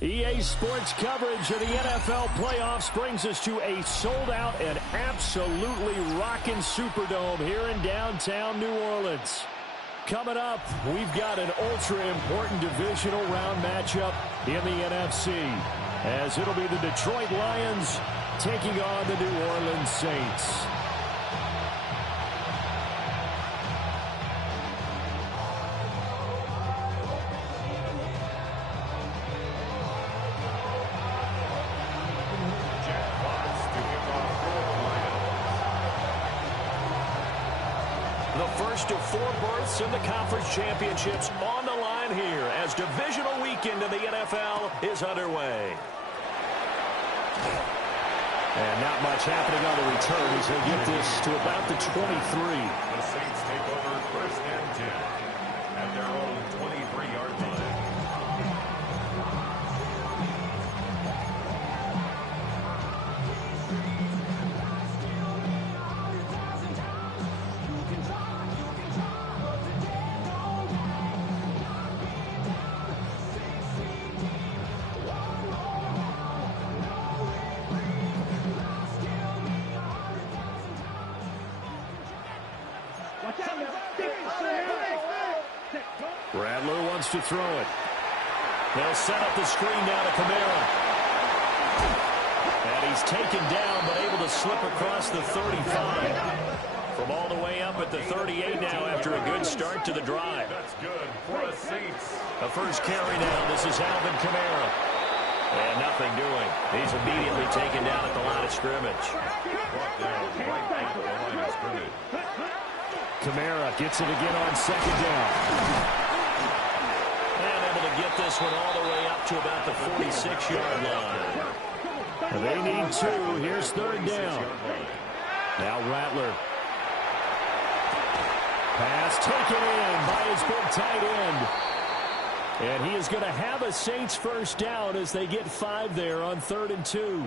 EA Sports coverage of the NFL playoffs brings us to a sold-out and absolutely rocking Superdome here in downtown New Orleans. Coming up, we've got an ultra-important divisional round matchup in the NFC, as it'll be the Detroit Lions taking on the New Orleans Saints. First of 4 berths in the conference championships on the line here as divisional weekend in the NFL is underway. And not much happening on the return as they get this to about the 23. The Saints take over 1st and 10 at their own 23-yard line. Rattler wants to throw it. They'll set up the screen down to Kamara. And he's taken down but able to slip across the 35. From all the way up at the 38 now after a good start to the drive. That's good for the Saints. A first carry now. This is Alvin Kamara. And nothing doing. He's immediately taken down at the line of scrimmage. Brought down right at the line of scrimmage. Kamara gets it again on 2nd down. And able to get this one all the way up to about the 46-yard line. They need 2. Here's 3rd down. Now Rattler. Pass taken in by his big tight end. And he is going to have a Saints first down as they get 5 there on 3rd and 2.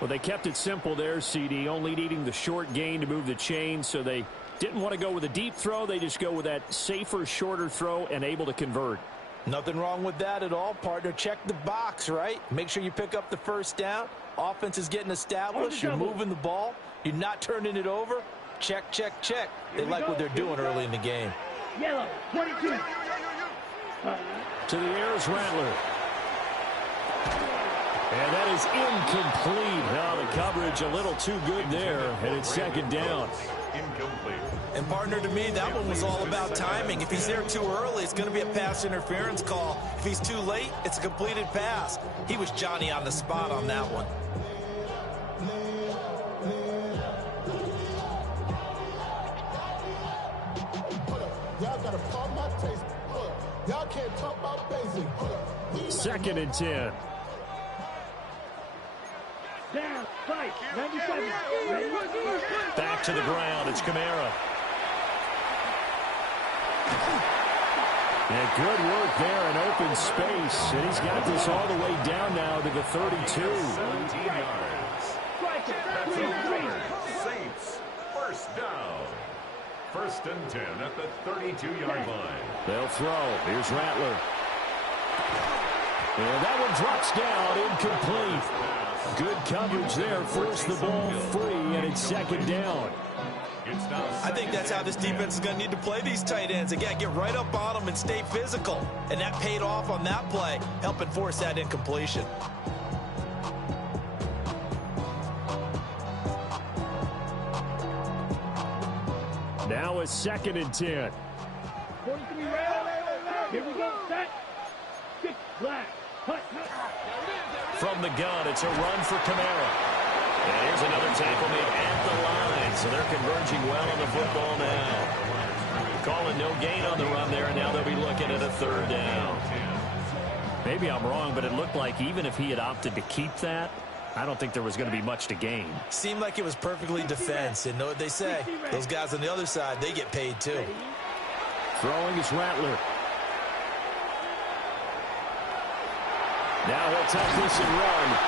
Well, they kept it simple there, CD, only needing the short gain to move the chains, so they didn't want to go with a deep throw. They just go with that safer, shorter throw and able to convert. Nothing wrong with that at all, partner. Check the box, right? Make sure you pick up the first down. Offense is getting established. You're moving the ball. You're not turning it over. Check, check, check. They like what they're doing early in the game. Yellow, 22. To the air is Rattler. And that is incomplete. Now the coverage a little too good there, and it's 2nd down. Incomplete. And partner, to me, that one was all about timing. If he's there too early, it's going to be a pass interference call. If he's too late, it's a completed pass. He was Johnny on the spot on that one. Y'all got to pump my taste. Y'all can't talk about basic. 2nd and 10. Down, fight, 97. Back to the ground. It's Kamara. And good work there in open space. And he's got this all the way down now to the 32. 17 yards. That's a Saints first down. 1st and 10 at the 32-yard line. They'll throw. Here's Rattler. And that one drops down, incomplete. Good coverage there, forced the ball free, and it's 2nd down. I think that's how this defense is going to need to play these tight ends. Again, get right up on them and stay physical. And that paid off on that play, helping force that incompletion. Now it's 2nd and 10. 43 round. Here we go. Set. 6 flat. Hut. From the gun, it's a run for Kamara. And here's another tackle made at the line. So they're converging well on the football now. Calling no gain on the run there, and now they'll be looking at a 3rd down. Maybe I'm wrong, but it looked like even if he had opted to keep that, I don't think there was going to be much to gain. Seemed like it was perfectly defense. And know what they say? Those guys on the other side, they get paid too. Throwing is Rattler. Now he'll take this and run.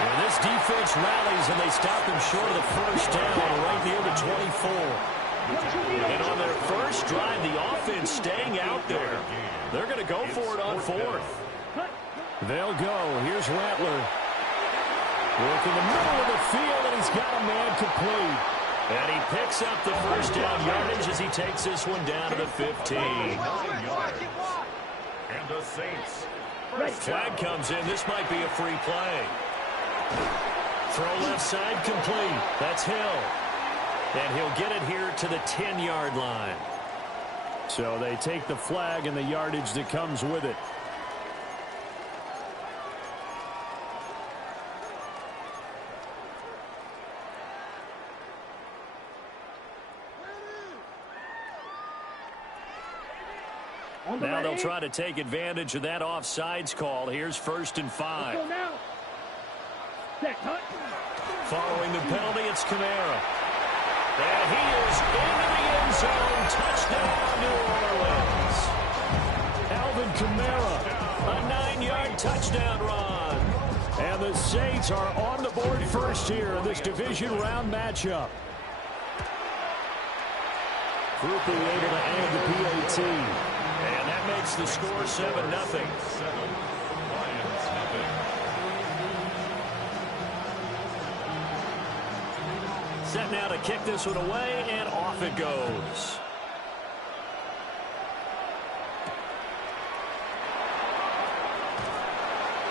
And this defense rallies, and they stop him short of the first down right near the 24. And on their first drive, the offense staying out there. They're going to go for it on 4th. They'll go. Here's Rattler. Working the middle of the field, and he's got a man complete. And he picks up the first down yardage as he takes this one down to the 15. And the Saints. Flag comes in. This might be a free play. Throw left side complete. That's Hill. And he'll get it here to the 10-yard line. So they take the flag and the yardage that comes with it. Now they'll try to take advantage of that offsides call. Here's 1st and 5. Following the penalty, it's Kamara. And he is into the end zone. Touchdown, New Orleans. Alvin Kamara, a 9-yard touchdown run. And the Saints are on the board first here in this division round matchup. Groupie able to add the PAT. And that makes the score 7-0. Set now to kick this one away, and off it goes.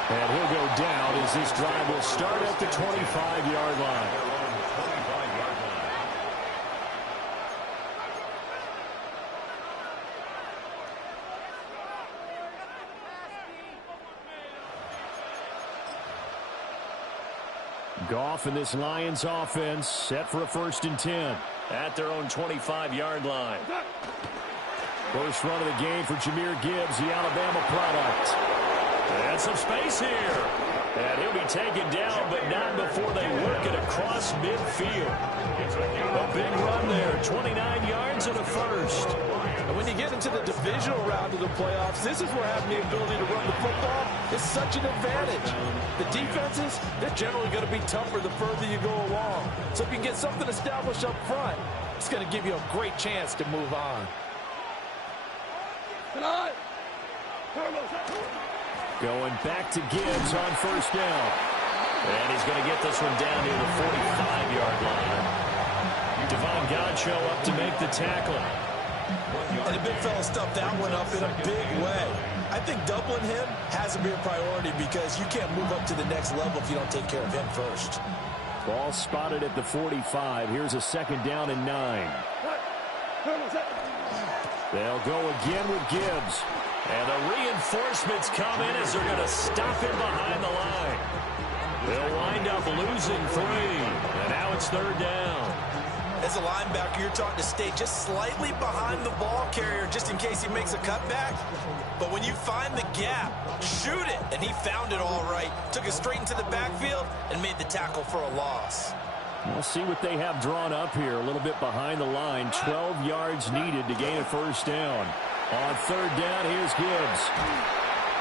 And he'll go down as this drive will start at the 25-yard line. Goff and this Lions offense set for a 1st and 10 at their own 25-yard line. First run of the game for Jahmyr Gibbs, the Alabama product. And some space here. And he'll be taken down, but not before they work it across midfield. A big run there, 29 yards and a first. And when you get into the divisional round of the playoffs, this is where having the ability to run the football is such an advantage. The defenses, they're generally going to be tougher the further you go along. So if you can get something established up front, it's going to give you a great chance to move on. Going back to Gibbs on 1st down. And he's going to get this one down near the 45-yard line. Devon Godchaux up to make the tackle. And the big fella stuffed that one up in a big way. I think doubling him has to be a priority because you can't move up to the next level if you don't take care of him first. Ball spotted at the 45. Here's a 2nd down and 9. They'll go again with Gibbs. And the reinforcements come in as they're going to stop him behind the line. They'll wind up losing 3. And now it's 3rd down. As a linebacker, you're taught to stay just slightly behind the ball carrier just in case he makes a cutback. But when you find the gap, shoot it. And he found it all right. Took it straight into the backfield and made the tackle for a loss. We'll see what they have drawn up here. A little bit behind the line. 12 yards needed to gain a 1st down. On 3rd down, here's Gibbs.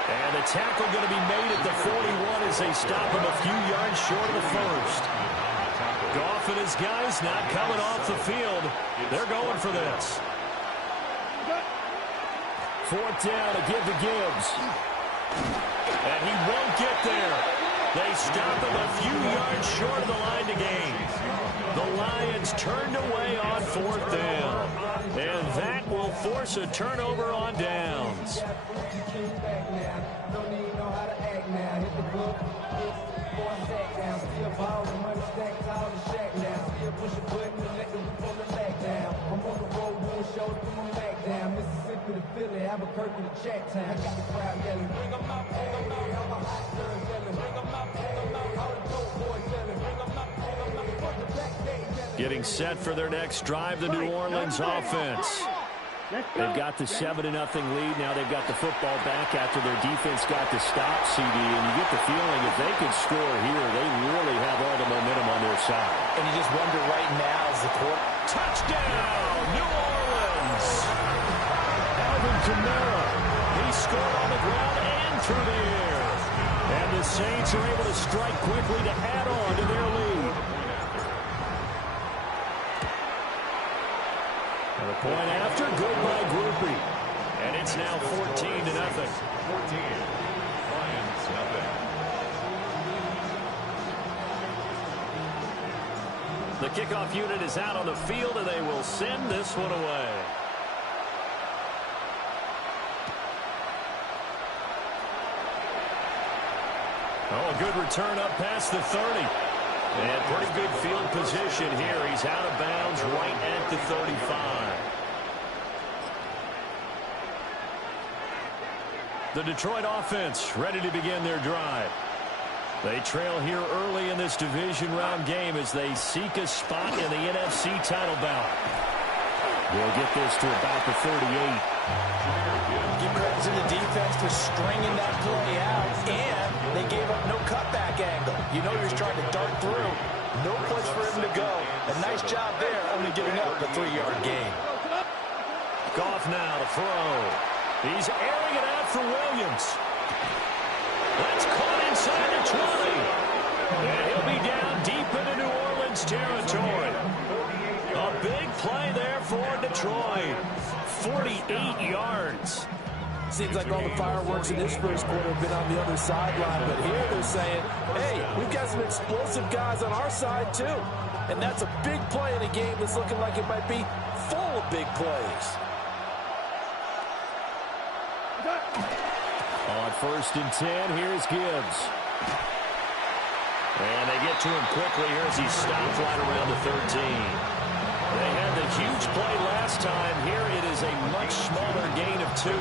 And the tackle going to be made at the 41 as they stop him a few yards short of the first. Goff and his guys not coming off the field. They're going for this. 4th down to give to Gibbs. And he won't get there. They stop him a few yards short of the line to gain. The Lions turned away on 4th down. And that will force a turnover on downs. Getting set for their next drive, the New Orleans offense. They've got the 7-0 lead. Now they've got the football back after their defense got to stop CD. And you get the feeling if they could score here, they really have all the momentum on their side. And you just wonder right now as the court. Touchdown, New Orleans! Alvin Kamara. He scored on the ground and through the air. And the Saints are able to strike quickly to add on to their lead. And a point after, good by Groupie. And it's now 14-0. 14. Lions, nothing. The kickoff unit is out on the field, and they will send this one away. Oh, a good return up past the 30. And pretty good field position here. He's out of bounds right at the 35. The Detroit offense ready to begin their drive. They trail here early in this division round game as they seek a spot in the NFC title bout. They'll get this to about the 38. Give credit to the defense for stringing that play out, and they gave up no cutback angle. You know you're trying to dart through. No place for him to go. A nice job there, only giving up a 3-yard gain. Goff now to throw. He's airing it out for Williams. That's caught inside the 20. And he'll be down deep into New Orleans territory. A big play there for Detroit. 48 yards. Seems like all the fireworks in this first quarter have been on the other sideline, but here they're saying, hey, we've got some explosive guys on our side too. And that's a big play in a game that's looking like it might be full of big plays. On 1st and 10, here's Gibbs. And they get to him quickly here as he stops right around the 13. They had the huge play last time. Here it is a much smaller gain of 2.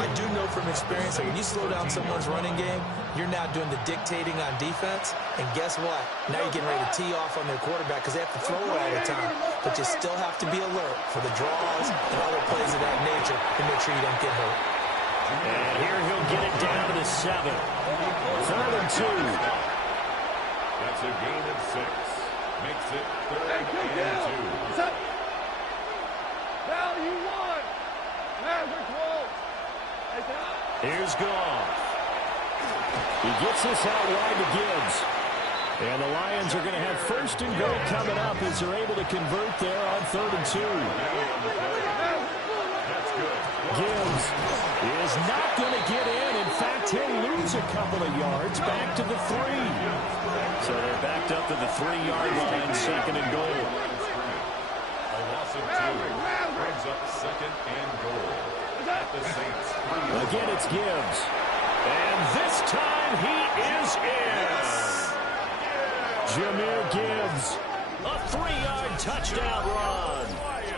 I do know from experience that when you slow down someone's running game, you're now doing the dictating on defense. And guess what? Now you're getting ready to tee off on their quarterback because they have to throw it all the time. But you still have to be alert for the draws and other plays of that nature to make sure you don't get hurt. And here he'll get it down to the 7. 3rd and 2. That's a gain of 6. Makes it 3rd and 2. Now you won. Here's Goff. He gets this out wide to Gibbs. And the Lions are going to have 1st and goal coming up as they're able to convert there on 3rd and 2. Gibbs is not going to get in. In fact, he'll lose a couple of yards back to the 3. So they're backed up to the 3-yard line, 2nd and goal. A loss of 2 brings up 2nd and goal. At the Saints. Again, it's Gibbs. And this time he is in. Jahmyr Gibbs, a 3-yard touchdown run.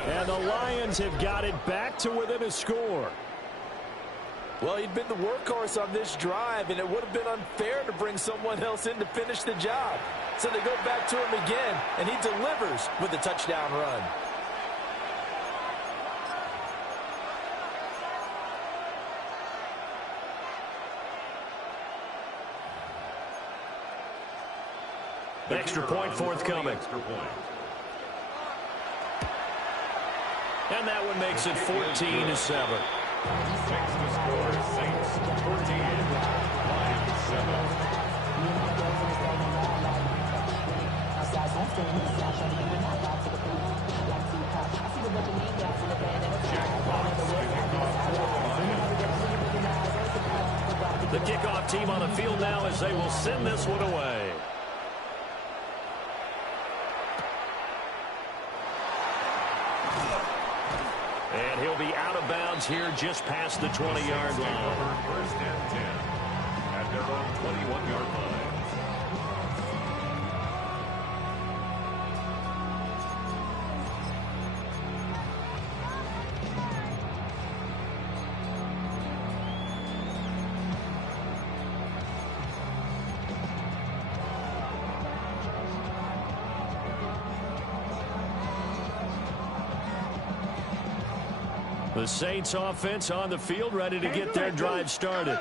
And the Lions have got it back to within a score. Well, he'd been the workhorse on this drive, and it would have been unfair to bring someone else in to finish the job. So they go back to him again, and he delivers with a touchdown run. Extra point forthcoming. And that one makes it 14-7. Makes the score Saints 14, Lions 7. The kickoff team on the field now as they will send this one away. And he'll be out of bounds here just past the 20-yard line. 1st and 10 at their own 21-yard line. The Saints offense on the field ready to get their drive started.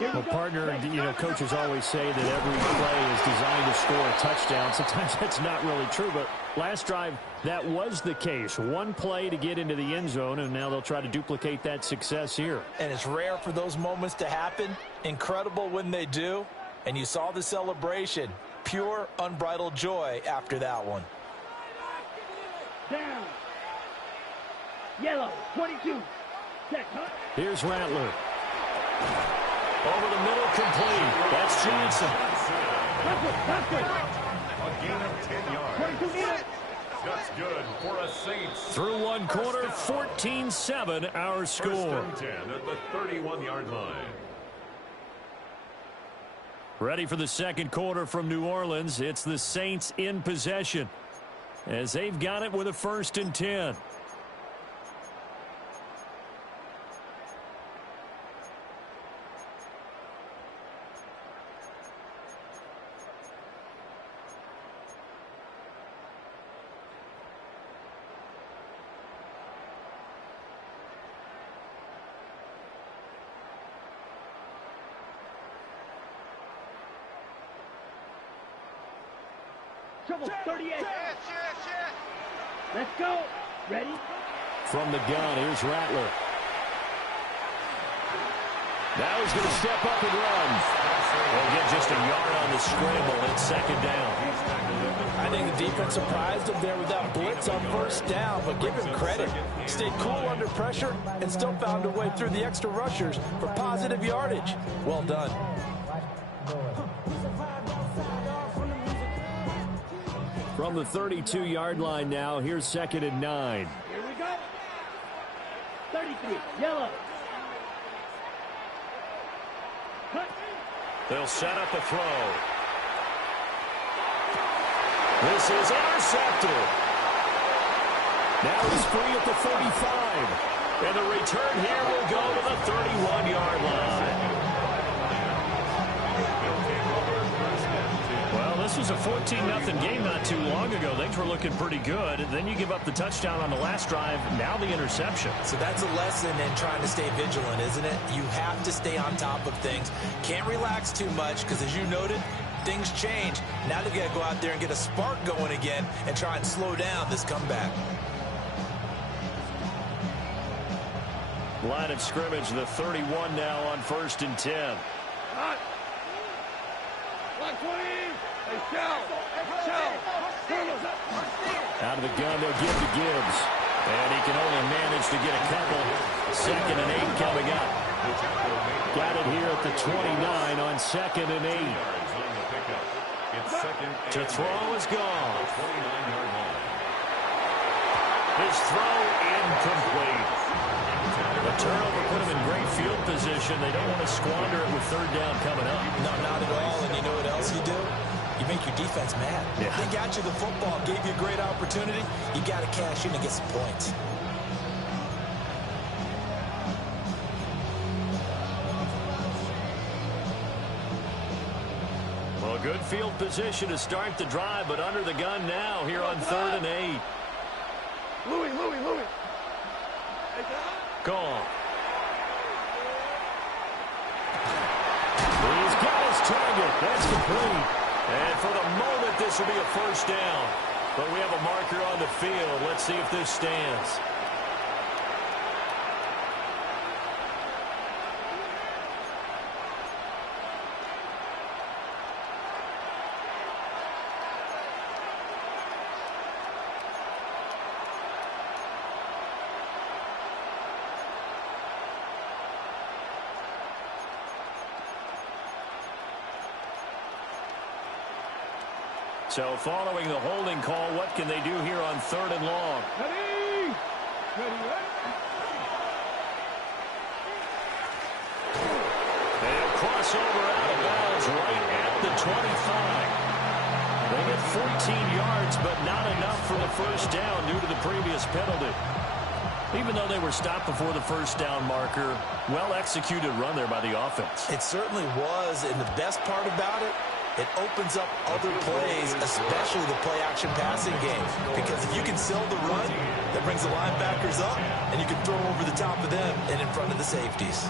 Well, partner, coaches always say that every play is designed to score a touchdown. Sometimes that's not really true, but last drive, that was the case. One play to get into the end zone, and now they'll try to duplicate that success here. And it's rare for those moments to happen. Incredible when they do. And you saw the celebration. Pure, unbridled joy after that one. Down. Yellow, 22. Check, huh? Here's Rattler. Over the middle, complete. That's Johnson. A gain of 10 yards. That's good for a Saints. Through one quarter, 14-7 our score. First and 10 at the 31-yard line. Ready for the second quarter from New Orleans. It's the Saints in possession as they've got it with a 1st and 10. Trouble 38. Let's go. Ready? From the gun, here's Rattler. Now he's going to step up and run. They'll get just a yard on the scramble. It's 2nd down. I think the defense surprised him there with that blitz on 1st down, but give him credit. Stayed cool under pressure and still found a way through the extra rushers for positive yardage. Well done. From the 32-yard line now, here's 2nd and 9. Here we go. 33. Yellow. Cut. They'll set up a throw. This is intercepted. Now he's free at the 45. And the return here will go to the 31-yard line. Well, this was a 14-0 game not too long ago. Things were looking pretty good. And then you give up the touchdown on the last drive. Now the interception. So that's a lesson in trying to stay vigilant, isn't it? You have to stay on top of things. Can't relax too much because, as you noted, things change. Now they've got to go out there and get a spark going again and try and slow down this comeback. Line of scrimmage, the 31 now on 1st and 10. Cut. 120. Out of the gun, they'll give to Gibbs. And he can only manage to get a couple. 2nd and 8 coming up. Got it here at the 29 on 2nd and 8. To throw is gone. His throw incomplete. The turnover put him in great field position. They don't want to squander it with 3rd down coming up. No, not at all. And you know what else you do? You make your defense mad. Yeah. They got you the football, gave you a great opportunity. You got to cash in and get some points. Well, good field position to start the drive, but under the gun now here on 3rd and 8. Louis. Gone. He's got his target. That's complete. And for the moment, this will be a 1st down. But we have a marker on the field. Let's see if this stands. So following the holding call, what can they do here on 3rd and long? Ready. They'll cross over out of bounds right at the 25. They get 14 yards, but not enough for the 1st down due to the previous penalty. Even though they were stopped before the 1st down marker, well-executed run there by the offense. It certainly was, and the best part about it, it opens up other plays, especially the play-action passing game. Because if you can sell the run, that brings the linebackers up, and you can throw over the top of them and in front of the safeties.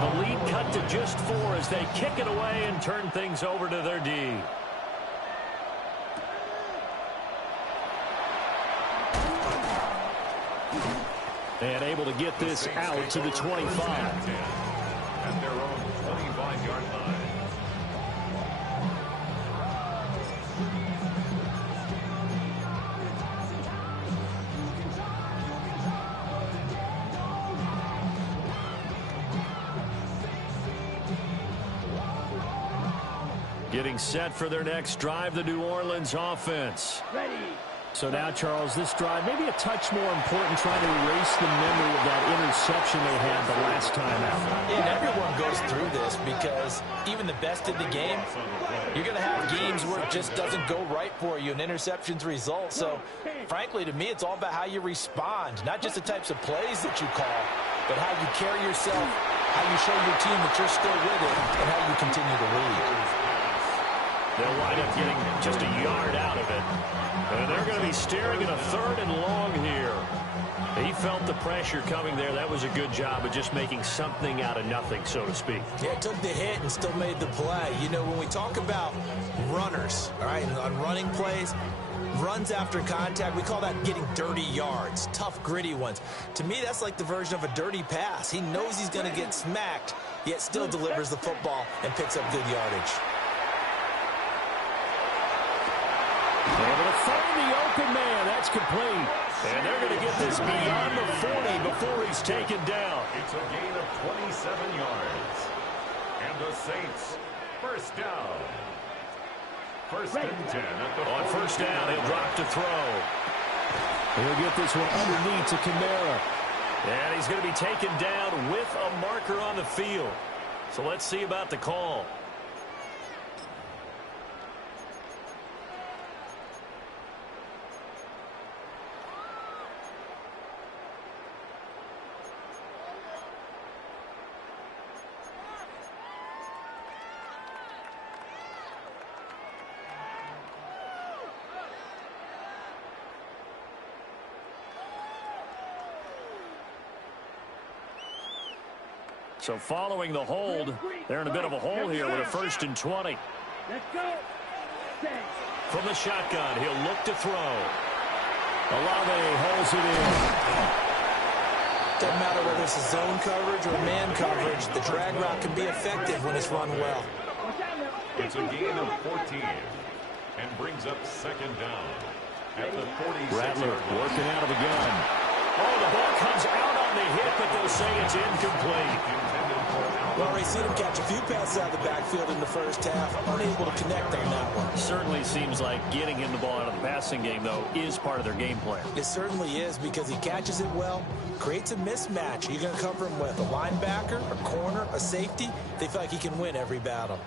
The lead cut to just 4 as they kick it away and turn things over to their D. And able to get this out to the 25. At their own 25-yard line. Getting set for their next drive, the New Orleans offense. Ready. So now, Charles, this drive maybe a touch more important, trying to erase the memory of that interception they had the last time out. Yeah, and everyone goes through this because even the best in the game, you're going to have games where it just doesn't go right for you, and interceptions result. So, frankly, to me, it's all about how you respond, not just the types of plays that you call, but how you carry yourself, how you show your team that you're still with it, and how you continue to lead. They'll wind up getting just a yard out of it. And they're going to be staring at a 3rd and long here. He felt the pressure coming there. That was a good job of just making something out of nothing, so to speak. Yeah, took the hit and still made the play. You know, when we talk about runners, all right, on running plays, runs after contact, we call that getting dirty yards, tough, gritty ones. To me, that's like the version of a dirty pass. He knows he's going to get smacked, yet still delivers the football and picks up good yardage. Able to find the open man. That's complete. And they're going to get this beyond the 40 before he's taken down. It's a gain of 27 yards. And the Saints, first down. First and 10 at the On first down, he'll drop to throw. He'll get this one underneath to Kamara. And he's going to be taken down with a marker on the field. So let's see about the call. So following the hold, they're in a bit of a hole here with a 1st and 20. Let's go. From the shotgun, he'll look to throw. Olave holds it in. Doesn't matter whether it's a zone coverage or man coverage, the drag route can be effective when it's run well. It's a gain of 14 and brings up 2nd down at the 46. Rattler working out of the gun. Oh, the ball comes out on the hit, but they'll say it's incomplete. Well, Ray, seen him catch a few passes out of the backfield in the first half, unable to connect on that one. Certainly seems like getting him the ball out of the passing game, though, is part of their game plan. It certainly is because he catches it well, creates a mismatch. You're going to cover him with a linebacker, a corner, a safety. They feel like he can win every battle.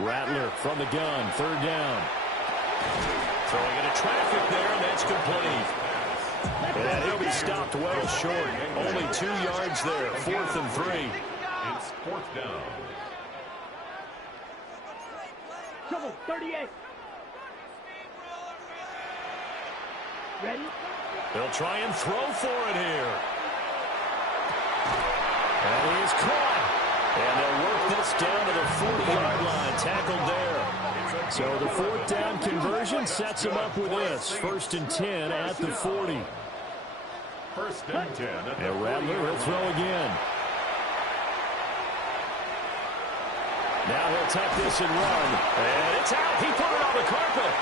Rattler from the gun, 3rd down. Throwing into traffic there, and that's complete. And he'll be stopped well short. Only 2 yards there, 4th and 3. It's 4th down. Trouble, 38. Ready? They'll try and throw for it here. And he is caught. And they'll work this down to the 40-yard line. Tackled there. So the 4th down conversion sets him up with this. 1st and 10 at the 40. 1st and 10 at the 40. And Rattler will throw again. Now he'll tuck this and run. And it's out. He put it on the carpet.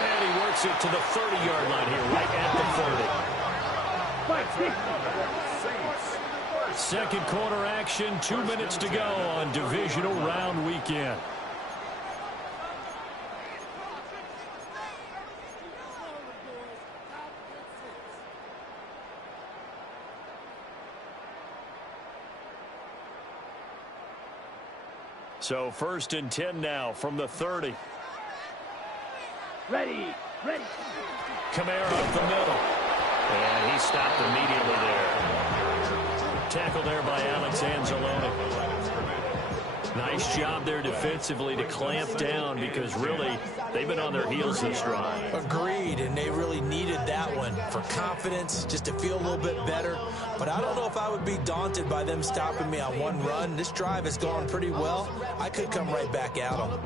And he works it to the 30-yard line here, right at the 30. Second quarter action, 2 minutes to go on divisional round weekend. So 1st and 10 now from the 30. Ready. Kamara up the middle. And he stopped immediately there. Tackle there by Alex Anzalone. Nice job there defensively to clamp down because really they've been on their heels this drive. Agreed, and they really needed that one for confidence, just to feel a little bit better. But I don't know if I would be daunted by them stopping me on one run. This drive has gone pretty well. I could come right back at them.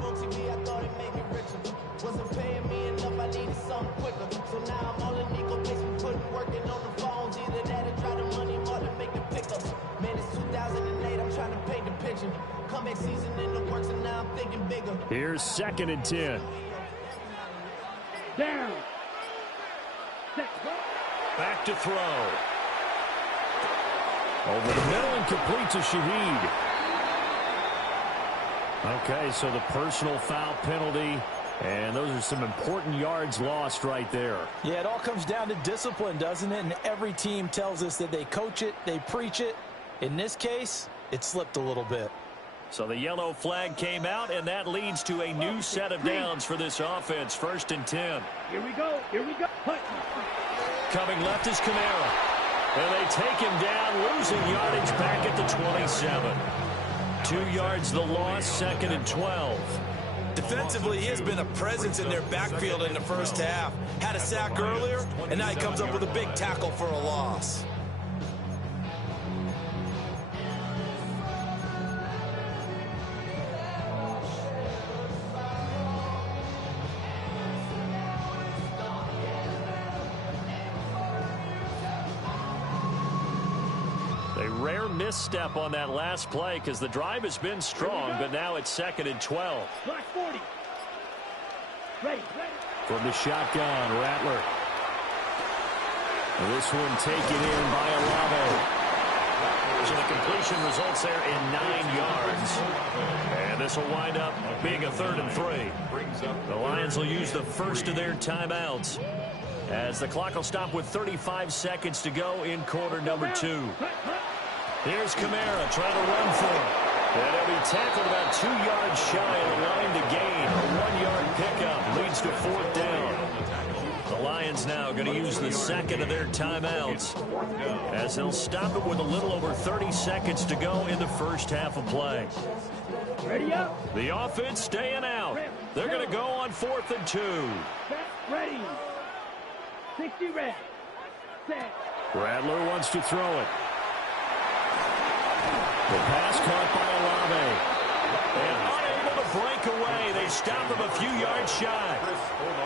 Here's 2nd and 10. Down. Back to throw. Over the middle and completes a Shaheed. Okay, so the personal foul penalty, and those are some important yards lost right there. Yeah, it all comes down to discipline, doesn't it? And every team tells us that they coach it, they preach it. In this case, it slipped a little bit. So the yellow flag came out, and that leads to a new set of downs for this offense. 1st and 10. Here we go. Here we go. Coming left is Kamara. And they take him down, losing yardage back at the 27. 2 yards the loss, 2nd and 12. Defensively, he has been a presence in their backfield in the first half. Had a sack earlier, and now he comes up with a big tackle for a loss. A rare misstep on that last play because the drive has been strong, but now it's 2nd and 12. Black 40. Ready. From the shotgun, Rattler. This one taken in by Olave. So the completion results there in 9 yards. And this will wind up being a 3rd and 3. The Lions will use the first of their timeouts as the clock will stop with 35 seconds to go in quarter number 2. Here's Kamara trying to run for it. And he'll be tackled about 2 yards shy of the line to gain. A 1-yard pickup leads to 4th down. The Lions now going to use the second of their timeouts as they'll stop it with a little over 30 seconds to go in the first half of play. Ready up. The offense staying out. They're going to go on 4th and 2. Ready. 60 red. Set. Rattler wants to throw it. The pass caught by Olave. And unable to break away. They stop him a few yards shy.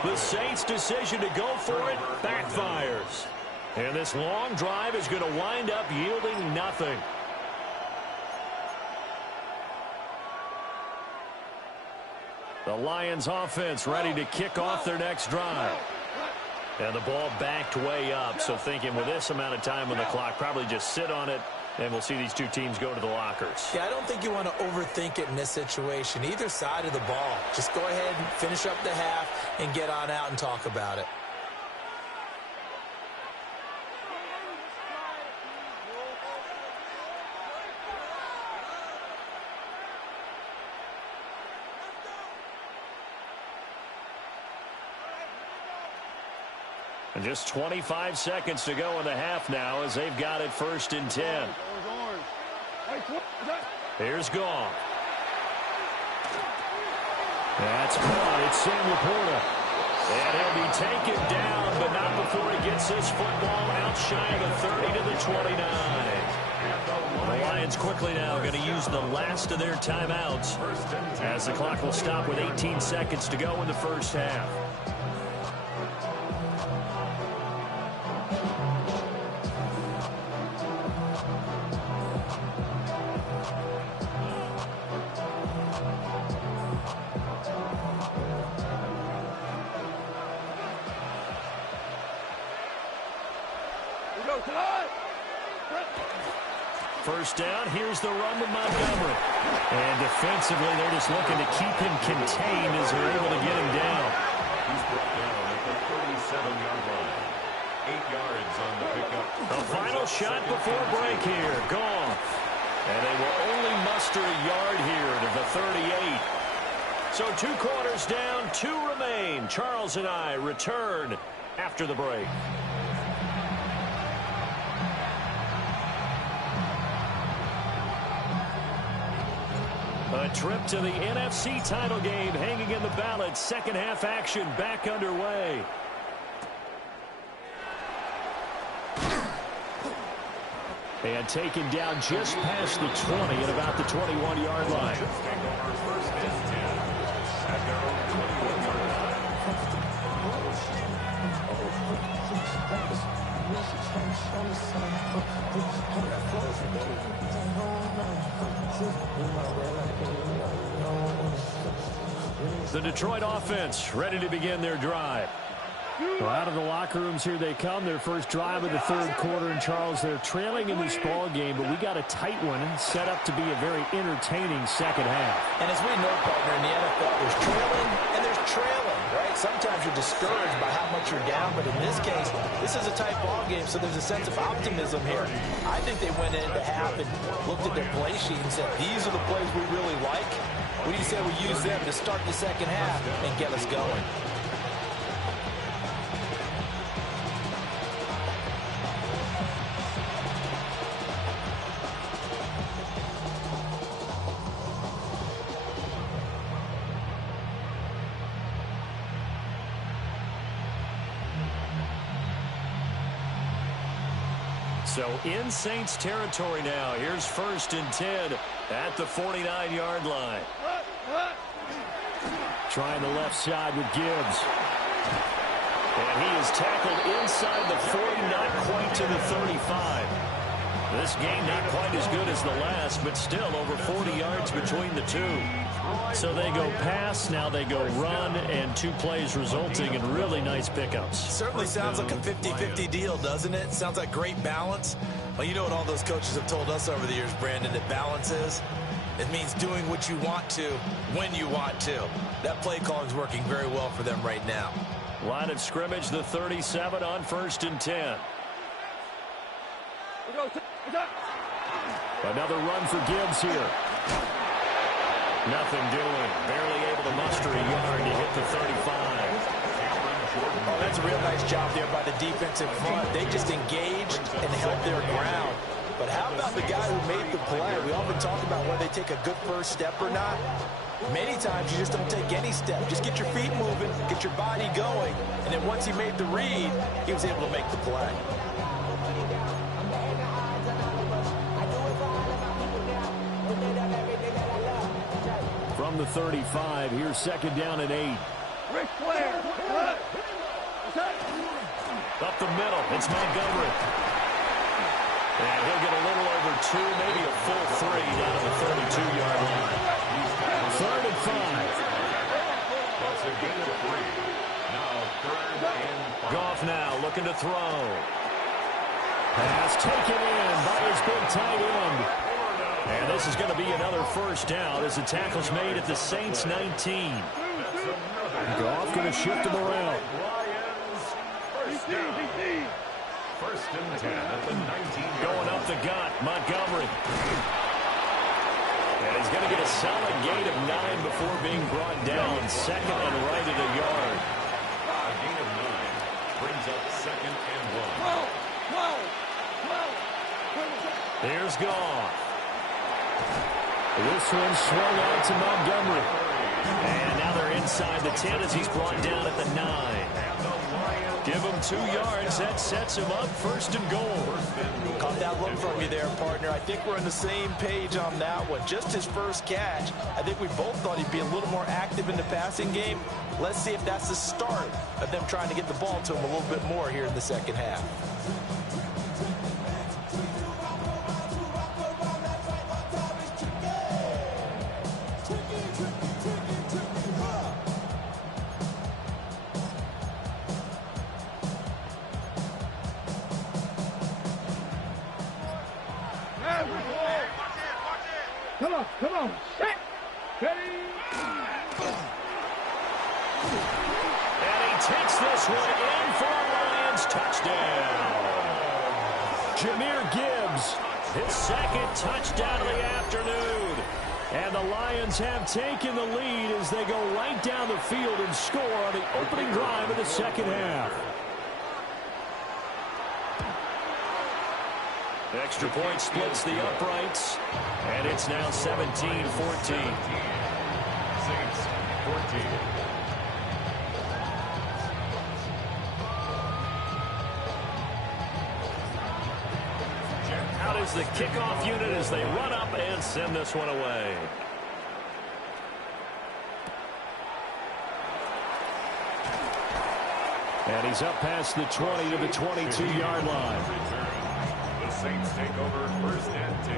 The Saints' decision to go for it backfires. And this long drive is going to wind up yielding nothing. The Lions offense ready to kick off their next drive. And the ball backed way up. So thinking with this amount of time on the clock, probably just sit on it. And we'll see these two teams go to the lockers. Yeah, I don't think you want to overthink it in this situation. Either side of the ball. Just go ahead and finish up the half and get on out and talk about it. And just 25 seconds to go in the half now as they've got it 1st and 10. Here's Gong. That's caught. It's Sam Laporta. And he'll be taken down, but not before he gets this football out shy of the 30 to the 29. The Lions quickly now going to use the last of their timeouts as the clock will stop with 18 seconds to go in the first half. First down, here's the run with Montgomery. And defensively, they're just looking to keep him contained as they're able to get him down. He's brought down at the 37-yard line. 8 yards on the pickup. A final shot before break here. Gone. And they will only muster a yard here to the 38. So 2 quarters down, 2 remain. Charles and I return after the break. A trip to the NFC title game hanging in the balance. Second half action back underway. And taken down just past the 20 at about the 21-yard line. The Detroit offense ready to begin their drive. Well, out of the locker rooms here they come. Their first drive of the third quarter. And, Charles, they're trailing in this ball game, but we got a tight one set up to be a very entertaining second half. And as we know, partner, in the NFL, there's trailing and there's trailing, right? Sometimes you're discouraged by how much you're down, but in this case, this is a tight ball game, so there's a sense of optimism here. I think they went into half and looked at their play sheet and said, these are the plays we really like. What do you say we use them to start the second half and get us going? So in Saints territory now. Here's 1st and 10 at the 49-yard line. Trying the left side with Gibbs. And he is tackled inside the 40, not quite to the 35. This game not quite as good as the last, but still over 40 yards between the two. So they go pass, now they go run, and 2 plays resulting in really nice pickups. Certainly sounds like a 50-50 deal, doesn't it? Sounds like great balance. Well, you know what all those coaches have told us over the years, Brandon, that balance is? It means doing what you want to, when you want to. That play calling is working very well for them right now. Line of scrimmage, the 37 on 1st and 10. Another run for Gibbs here. Nothing doing. Barely able to muster a yard to hit the 35. Oh, that's a real nice job there by the defensive front. They just engaged and held their ground. But how about the guy who made the play? We often talk about whether they take a good first step or not. Many times you just don't take any step. Just get your feet moving, get your body going, and then once he made the read, he was able to make the play. From the 35, here's 2nd down and 8. Up the middle, it's Montgomery. And he'll get a little over 2, maybe a full 3 down to the 32-yard line. 3rd and 5. That's a gain of 3. Now 3rd and 5. Goff now looking to throw. Pass taken in by his big tight end. And this is going to be another first down as the tackle's made at the Saints 19. Goff going to shift him around. First down. 1st and 10 at the 19. Going up the gut, Montgomery. And he's going to get a solid gain of 9 before being brought down. 2nd and right at a yard. A gain of 9 brings up 2nd and 1. Here's Goff. This one swung out to Montgomery. And now they're inside the 10 as he's brought down at the 9. Give him 2 yards. That sets him up 1st and goal. Caught that look from you there, partner. I think we're on the same page on that one. Just his first catch. I think we both thought he'd be a little more active in the passing game. Let's see if that's the start of them trying to get the ball to him a little bit more here in the second half. Come on, set, ready. And he takes this one in for a Lions touchdown. Jahmyr Gibbs, his 2nd touchdown of the afternoon. And the Lions have taken the lead as they go right down the field and score on the opening drive of the second half. Extra point splits the uprights, and it's now 17-14. Saints 14. Out is the kickoff unit as they run up and send this one away. And he's up past the 20 to the 22-yard line. The Saints take over 1st and 10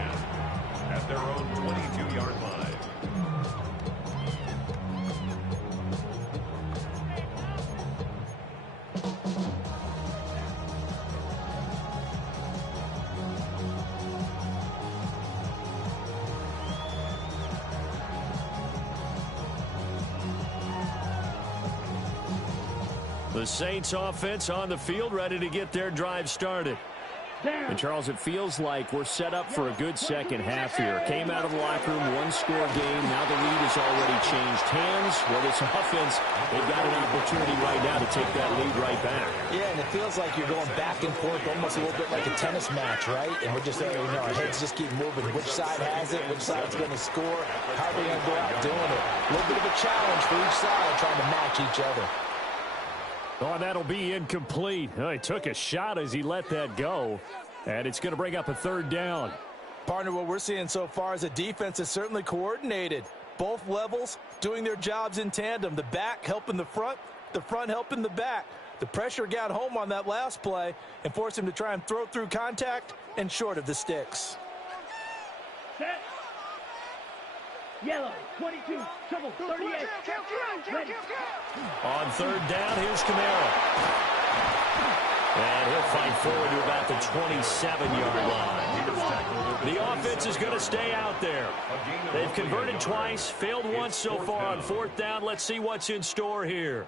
at their own 22-yard line. The Saints offense on the field, ready to get their drive started. And, Charles, it feels like we're set up for a good second half here. Came out of the locker room, one-score game. Now the lead has already changed hands. Well, this offense, they've got an opportunity right now to take that lead right back. Yeah, and it feels like you're going back and forth, almost a little bit like a tennis match, right? And we're just, our heads just keep moving. Which side has it? Which side's going to score? How are they going to go out doing it? A little bit of a challenge for each side, trying to match each other. Oh, that'll be incomplete. Oh, he took a shot as he let that go. And it's going to bring up a third down. Partner, what we're seeing so far is the defense is certainly coordinated. Both levels doing their jobs in tandem. The back helping the front helping the back. The pressure got home on that last play and forced him to try and throw through contact and short of the sticks. Set. Yellow, 22, trouble, 38. Ready. On third down, here's Camaro. And he'll fight forward to about the 27-yard line. The offense is going to stay out there. They've converted twice, failed once so far on fourth down. Let's see what's in store here.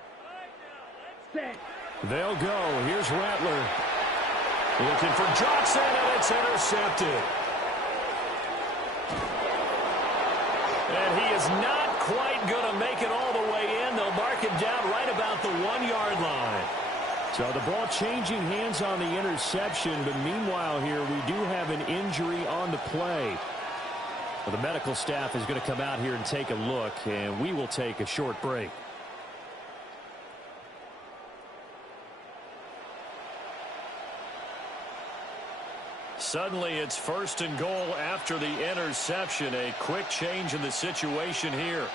They'll go. Here's Rattler. Looking for Johnson, and it's intercepted. And he is not quite going to make it all the way in. They'll mark him down right about the 1-yard line. So the ball changing hands on the interception, but meanwhile here we do have an injury on the play. Well, the medical staff is going to come out here and take a look, and we will take a short break. Suddenly it's first and goal after the interception. A quick change in the situation here.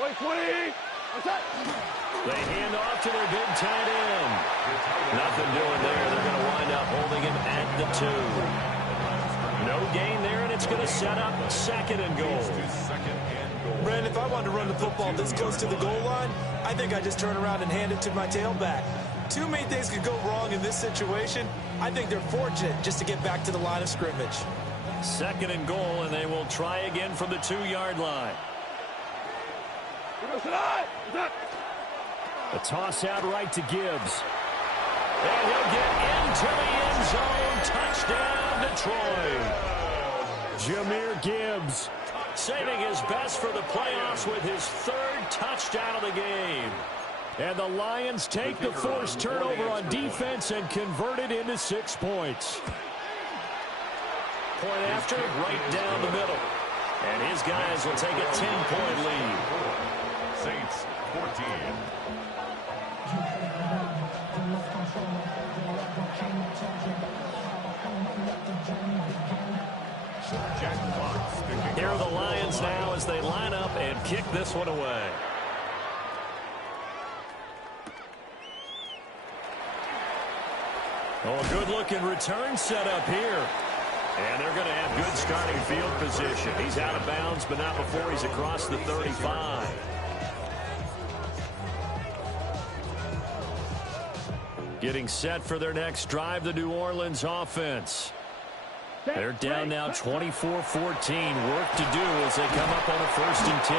Wait, 20. They hand off to their big tight end. Nothing doing there. They're going to wind up holding him at the 2. No gain there, and it's going to set up second and goal. Brandon, if I wanted to run the football this close to the goal line, I think I'd just turn around and hand it to my tailback. Too many things could go wrong in this situation. I think they're fortunate just to get back to the line of scrimmage. Second and goal, and they will try again from the 2-yard line. A toss out right to Gibbs. And he'll get into the end zone. Touchdown, Detroit. Jahmyr Gibbs saving his best for the playoffs with his 3rd touchdown of the game. And the Lions take the forced turnover on defense and convert it into 6 points. Point after, right down the middle. And his guys will take a 10-point lead. Saints 14. Here are the Lions now as they line up and kick this one away. Oh, a good-looking return set up here. And they're going to have good starting field position. He's out of bounds, but not before he's across the 35. Getting set for their next drive, the New Orleans offense. They're down now 24-14. Work to do as they come up on a 1st and 10.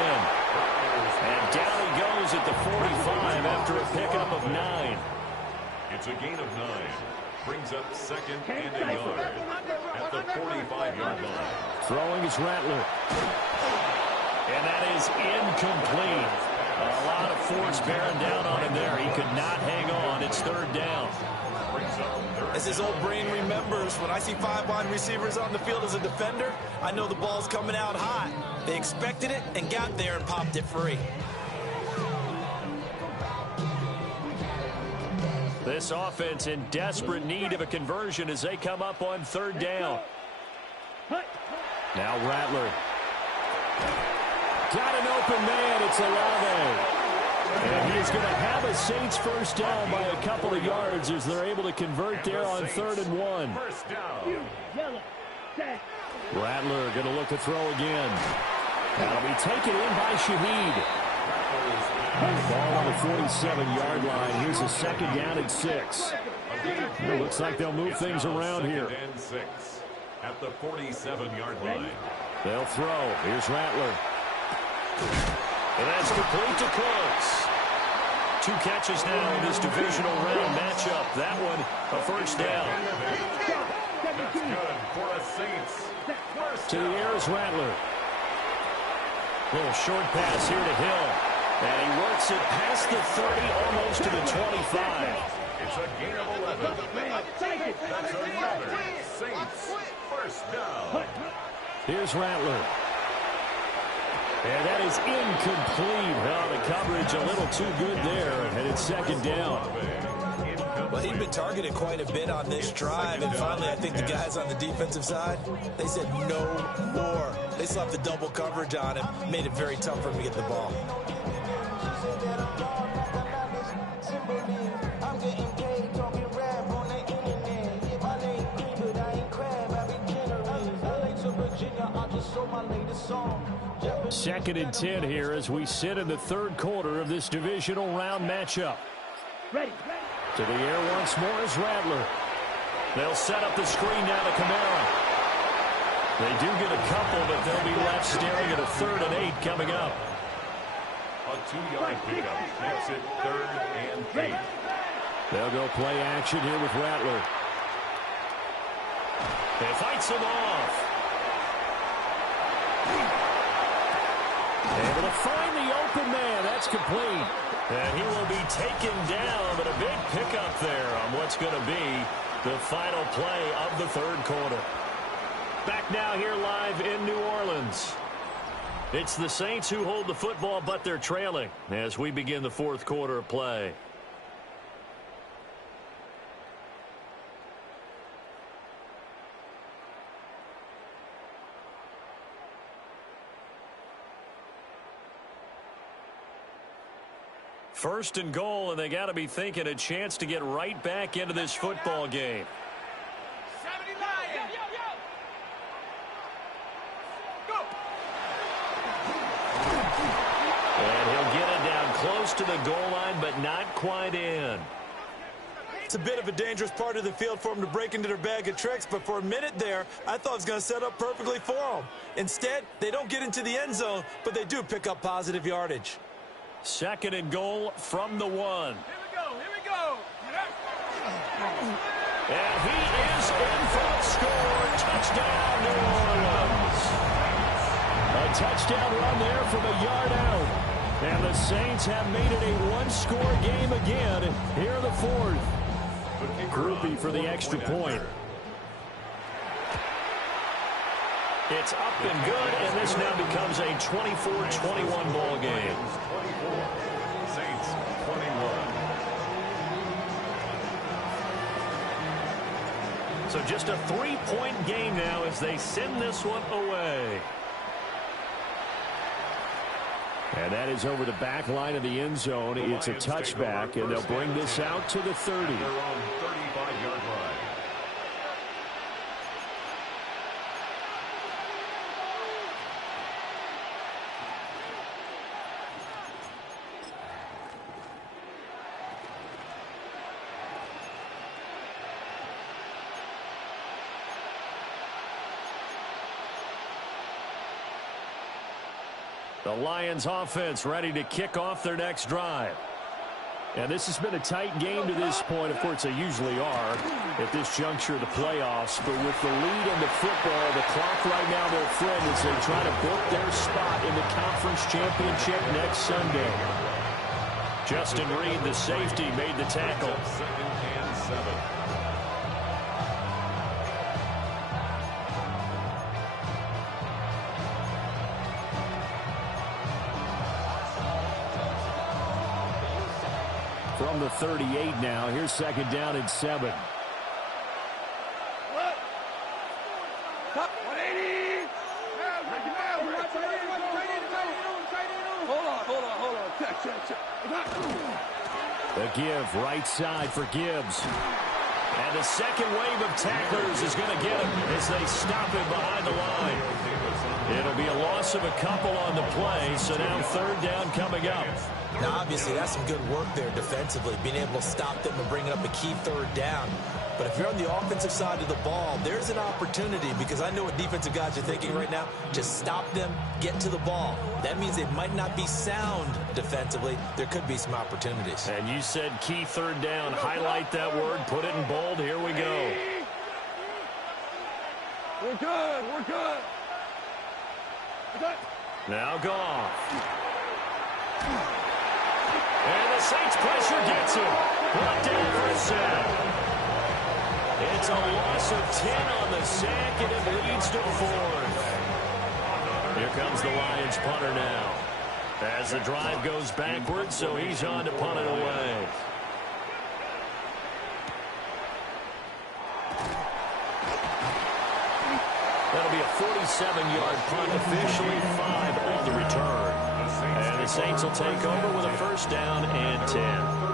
And down he goes at the 45 after a pickup of 9. It's a gain of 9. Brings up second and a yard at the 45-yard line. Throwing is Rattler. And that is incomplete. A lot of force bearing down on him there. He could not hang on. It's 3rd down. As his old brain remembers, when I see 5 wide receivers on the field as a defender, I know the ball's coming out hot. They expected it and got there and popped it free. This offense in desperate need of a conversion as they come up on 3rd down. Now Rattler. Got an open man. It's Olave. And he is going to have a Saints first down by a couple of yards as they're able to convert there on 3rd and 1. First down. Rattler going to look to throw again. That'll be taken in by Shaheed. Ball on the 47-yard line. Here's a 2nd down and 6. It looks like they'll move things around here. And 6 at the 47-yard line. They'll throw. Here's Rattler. And that's complete to Cooks. 2 catches now in this divisional round matchup. That one, a first down. That's good for a Saints. To the air is Rattler. Little short pass here to Hill. And he works it past the 30, almost to the 25. It's a gain of 11. That's another Saints first down. Here's Rattler. And that is incomplete. Well, the coverage a little too good there, and it's second down. Well, he'd been targeted quite a bit on this drive, and finally I think the guys on the defensive side, they said no more. They slapped the double coverage on him, made it very tough for him to get the ball. Second and 10 here as we sit in the third quarter of this divisional round matchup. Ready. To the air once more is Rattler. They'll set up the screen now to Kamara. They do get a couple, but they'll be left staring at a 3rd and 8 coming up. A 2-yard pickup makes it 3rd and 8. They'll go play action here with Rattler. They fights him off. Able to find the open man. That's complete. And he will be taken down, but a big pickup there on what's going to be the final play of the third quarter. Back now here live in New Orleans. It's the Saints who hold the football, but they're trailing as we begin the fourth quarter of play. First and goal, and they got to be thinking a chance to get right back into this football game. And he'll get it down close to the goal line, but not quite in. It's a bit of a dangerous part of the field for them to break into their bag of tricks, but for a minute there, I thought it was going to set up perfectly for them. Instead, they don't get into the end zone, but they do pick up positive yardage. Second and goal from the 1. Here we go. And he is in for the score. Touchdown, New Orleans. A touchdown run there from a yard out. And the Saints have made it a one-score game again here in the fourth. Groupie for the extra point. It's up and good, and this now becomes a 24-21 ball game. Saints 21. So just a 3-point game now as they send this one away. And that is over the back line of the end zone. It's a touchback, and they'll bring this out to the 30. They're on 35-yard line. The Lions offense ready to kick off their next drive. And this has been a tight game to this point. Of course, they usually are at this juncture of the playoffs. But with the lead in the football, the clock right now their friend as they try to book their spot in the conference championship next Sunday. Justin Reed, the safety, made the tackle. Second and 7. From the 38 now, here's second down and 7. Hold on. Check. The give right side for Gibbs. And the second wave of tacklers is going to get him as they stop him behind the line. It'll be a loss of a couple on the play, so now third down coming up. Now, obviously, that's some good work there defensively, being able to stop them and bring up a key third down. But if you're on the offensive side of the ball, there's an opportunity, because I know what defensive guys are thinking right now. Just stop them, get to the ball. That means they might not be sound defensively. There could be some opportunities. And you said key third down. Highlight that word. Put it in bold. Here we go. We're good. We're good. Now Goff. And the Saints pressure gets him. Brought down for a sack. It's a loss of 10 on the sack, and it leads to 4th. Here comes the Lions punter now. As the drive goes backwards, so he's on to punt it away. That'll be a 47-yard punt, officially 5 on the return. And the Saints will take over with a first down and 10.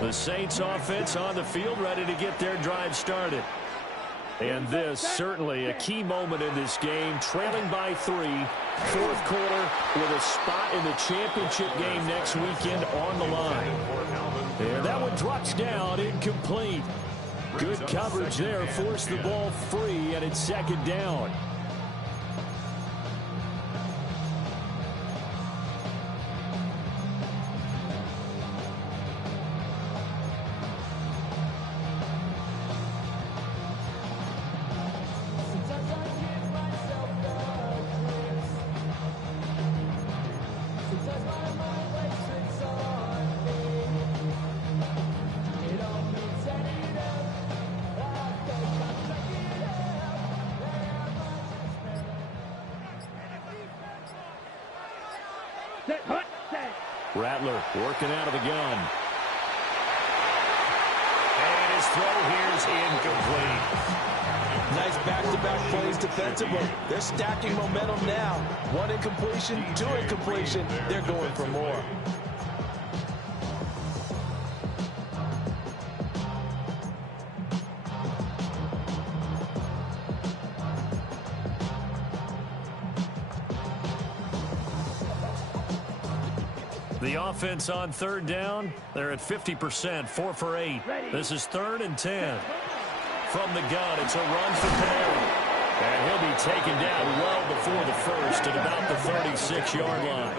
The Saints offense on the field, ready to get their drive started. And this, certainly a key moment in this game, trailing by 3, 4th quarter, with a spot in the championship game next weekend on the line. And that one drops down, incomplete. Good coverage there, forced the ball free, and it's second down. Rattler working out of the gun. And his throw here's incomplete. Nice back-to-back plays defensively. They're stacking momentum now. 1 incompletion, 2 incompletion. They're going for more. The offense on third down, they're at 50%, 4 for 8. This is 3rd and 10. From the gun, it's a run for Perry. And he'll be taken down well before the first at about the 36-yard line.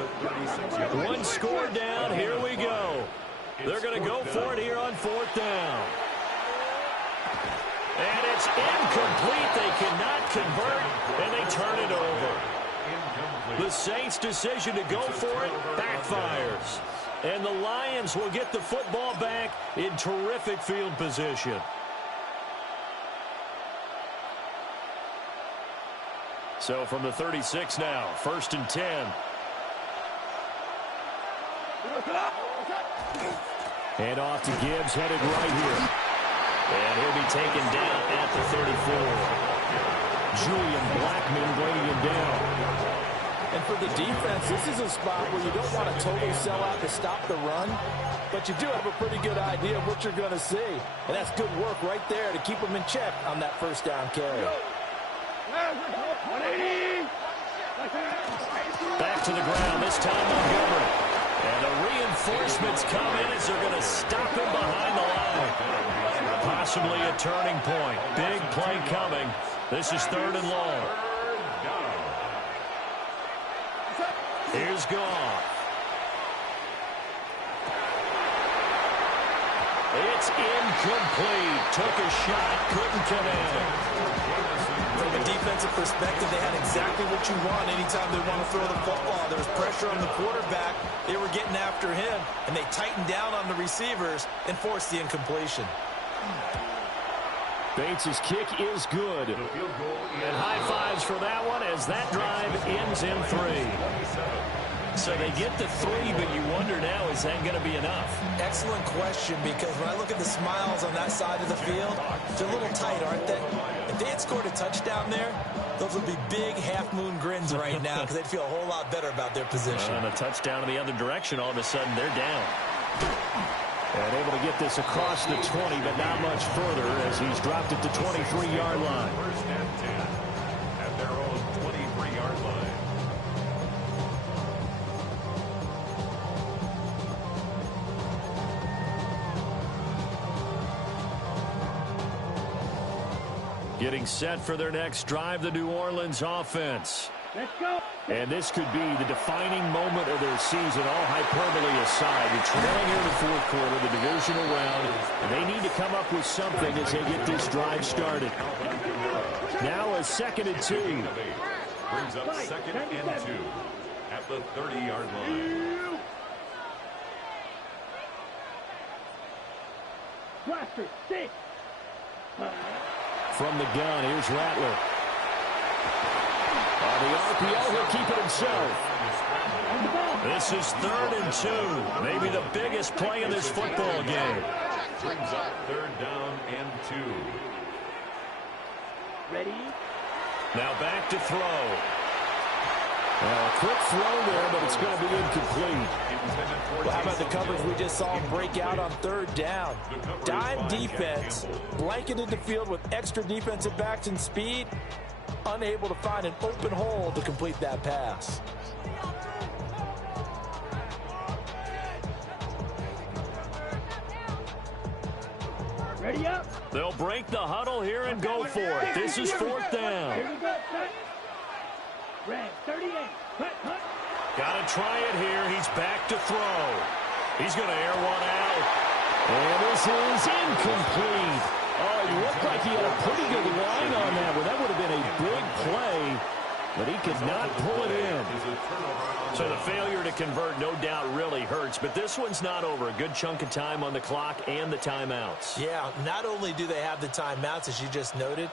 1 score down, here we go. They're going to go for it here on 4th down. And it's incomplete. They cannot convert, and they turn it over. The Saints' decision to go for it backfires. And the Lions will get the football back in terrific field position. So from the 36 now, 1st and 10. Hand off to Gibbs, headed right here. And he'll be taken down at the 34. Julian Blackman bringing him down. And for the defense, this is a spot where you don't want to totally sell out to stop the run, but you do have a pretty good idea of what you're going to see. And that's good work right there to keep them in check on that first down carry. Back to the ground, this time Montgomery. And the reinforcements come in as they're going to stop him behind the line. Possibly a turning point. Big play coming. This is 3rd and long. Here's Goff. It's incomplete. Took a shot, couldn't connect. From a defensive perspective, they had exactly what you want anytime they want to throw the football. There was pressure on the quarterback. They were getting after him, and they tightened down on the receivers and forced the incompletion. Bates' kick is good. And high fives for that one as that drive ends in 3. So they get the 3, but you wonder now, is that going to be enough? Excellent question, because when I look at the smiles on that side of the field, they're a little tight, aren't they? If they had scored a touchdown there, those would be big half-moon grins right now because they'd feel a whole lot better about their position. And a touchdown in the other direction, all of a sudden they're down. And able to get this across the 20, but not much further as he's dropped it to 23-yard line. First and 10 at their own 23. Getting set for their next drive, the New Orleans offense. Let's go. And this could be the defining moment of their season, all hyperbole aside. You're trailing here in the fourth quarter, the divisional round, and they need to come up with something as they get this drive started. Now a 2nd and 2. Brings up 2nd and 2 at the 30-yard line. Blaster, 6. From the gun, here's Rattler. On the RPO, he'll keep it himself. This is 3rd and 2. Maybe the biggest play in this football game. Brings up 3rd down and 2. Ready? Now back to throw. A quick throw there, but it's going to be incomplete. Well, how about the coverage we just saw him break out on 3rd down? Dime defense, blanketed the field with extra defensive backs and speed, unable to find an open hole to complete that pass. Ready up. They'll break the huddle here and go for it. This is 4th down. Here we go, set. Red, 38. Cut. Got to try it here. He's back to throw. He's going to air one out. And this is incomplete. Oh, it looked like he had a pretty good line on that one. That would have been a big play, but he could not pull it in. So the failure to convert, no doubt, really hurts. But this one's not over. A good chunk of time on the clock and the timeouts. Yeah, not only do they have the timeouts, as you just noted,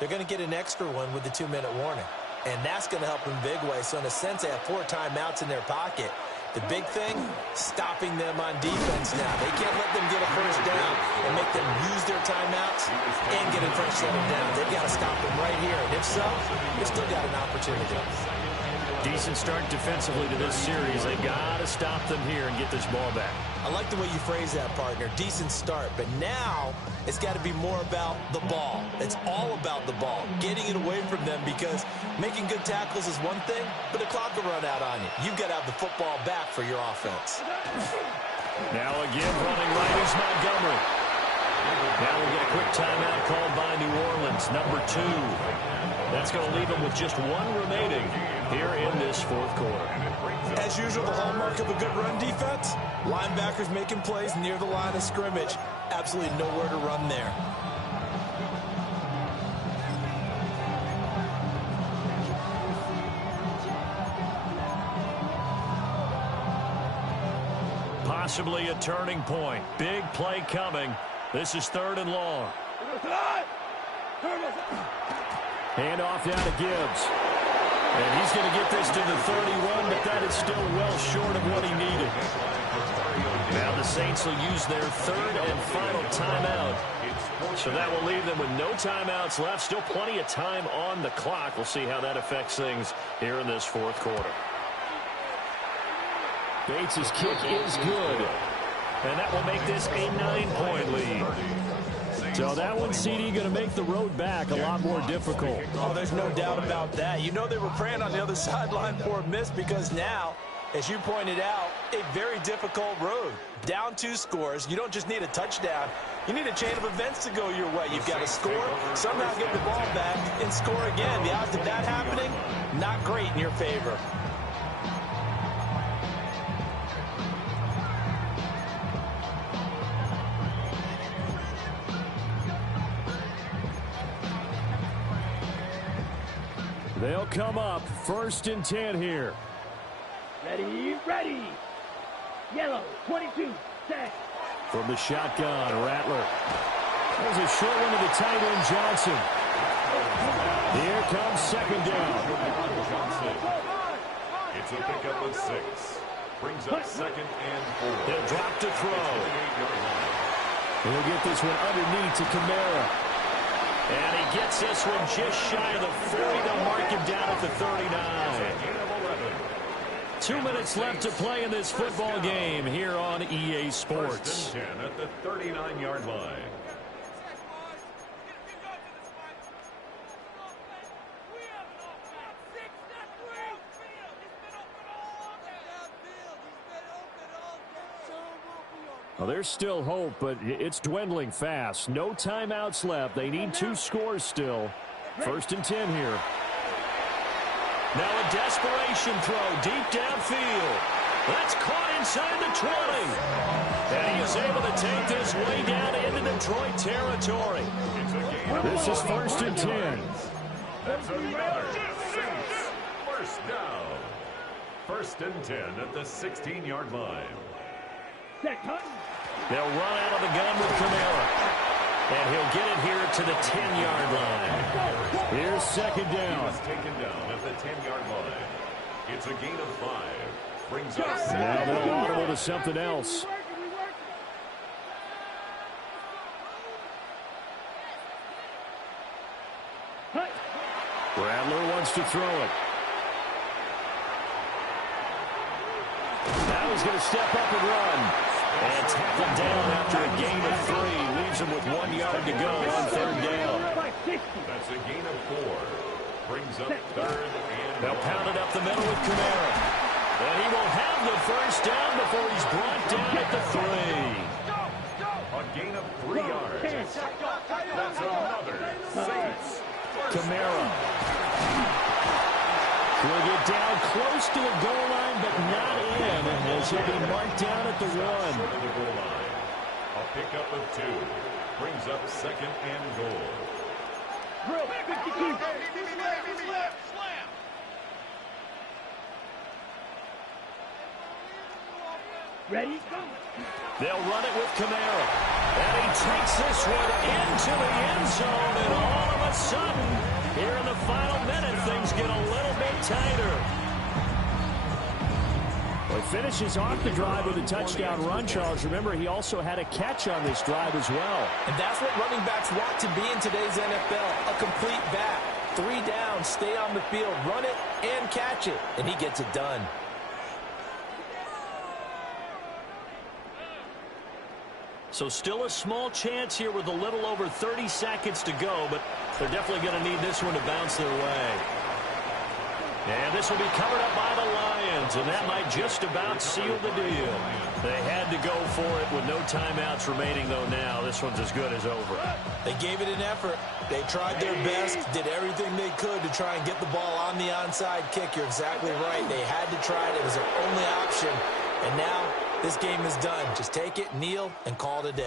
they're going to get an extra one with the 2-minute warning. And that's going to help in a big way. So in a sense, they have 4 timeouts in their pocket. The big thing, stopping them on defense now. They can't let them get a first down and make them use their timeouts and get a first set them down. They've got to stop them right here. And if so, they've still got an opportunity. Decent start defensively to this series. They've got to stop them here and get this ball back. I like the way you phrase that, partner. Decent start. But now it's got to be more about the ball. It's all about the ball. Getting it away from them, because making good tackles is one thing, but the clock will run out on you. You've got to have the football back for your offense. Now again running right is Montgomery. Now we'll get a quick timeout called by New Orleans, number 2. That's going to leave them with just 1 remaining here in this fourth quarter. As usual, the hallmark of a good run defense, linebackers making plays near the line of scrimmage. Absolutely nowhere to run there. Possibly a turning point. Big play coming. This is 3rd and long. Handoff down to Gibbs. And he's going to get this to the 31, but that is still well short of what he needed. Now the Saints will use their 3rd and final timeout. So that will leave them with no timeouts left. Still plenty of time on the clock. We'll see how that affects things here in this fourth quarter. Bates' kick is good. And that will make this a 9-point lead. So that one, CD, going to make the road back a lot more difficult. Oh, there's no doubt about that. You know they were praying on the other sideline for a miss, because now, as you pointed out, a very difficult road. Down 2 scores. You don't just need a touchdown. You need a chain of events to go your way. You've got to score, somehow get the ball back, and score again. The odds of that happening, not great in your favor. They'll come up 1st and 10 here. Ready. Yellow, 22, set. From the shotgun, Rattler. There's a short one to the tight end, Johnson. Here comes 2nd down. It's a pickup of 6. Brings up 2nd and 4. He'll drop to throw. He'll get this one underneath to Kamara. And he gets this one just shy of the 40. They'll mark him down at the 39. 2 minutes left to play in this football game here on EA Sports. 1st and 10 at the 39-yard line. Well, there's still hope, but it's dwindling fast. No timeouts left. They need 2 scores still. 1st and 10 here. Now a desperation throw deep downfield. That's caught inside the 20. And he is able to take this way down into Detroit territory. This is 1st and 10. That's another Saints first down. 1st and 10 at the 16-yard line. They'll run out of the gun with Kamara. And he'll get it here to the 10-yard line. Here's 2nd down. He was taken down at the 10-yard line. It's a gain of 5. Brings us now they'll audible to something else. Rattler wants to throw it. Now he's going to step up and run. And tackled down after a gain of 3. Leaves him with 1 yard to go on 3rd down. That's a gain of 4. Brings up 3rd and They'll pound it up the middle with Kamara. And he will have the 1st down before he's brought down at the 3. A gain of 3 yards. That's another Saints. Kamara will get down close to the goal line, but not in, as he'll be marked down at the 1. A pickup of 2. Brings up 2nd and goal. Ready? They'll run it with Kamara. And he takes this one into the end zone, and all of a sudden, here in the final minute, things get a little bit tighter. Well, he finishes off the drive with a touchdown run, Charles. Remember, he also had a catch on this drive as well. And that's what running backs want to be in today's NFL, a complete back. 3 down, stay on the field, run it, and catch it. And he gets it done. So still a small chance here with a little over 30 seconds to go, but they're definitely going to need this one to bounce their way. And this will be covered up by the Lions, and that might just about seal the deal. They had to go for it with no timeouts remaining, though now this one's as good as over. They gave it an effort. They tried their best, did everything they could to try and get the ball on the onside kick. You're exactly right. They had to try it. It was their only option. And now this game is done. Just take it, kneel, and call it a day.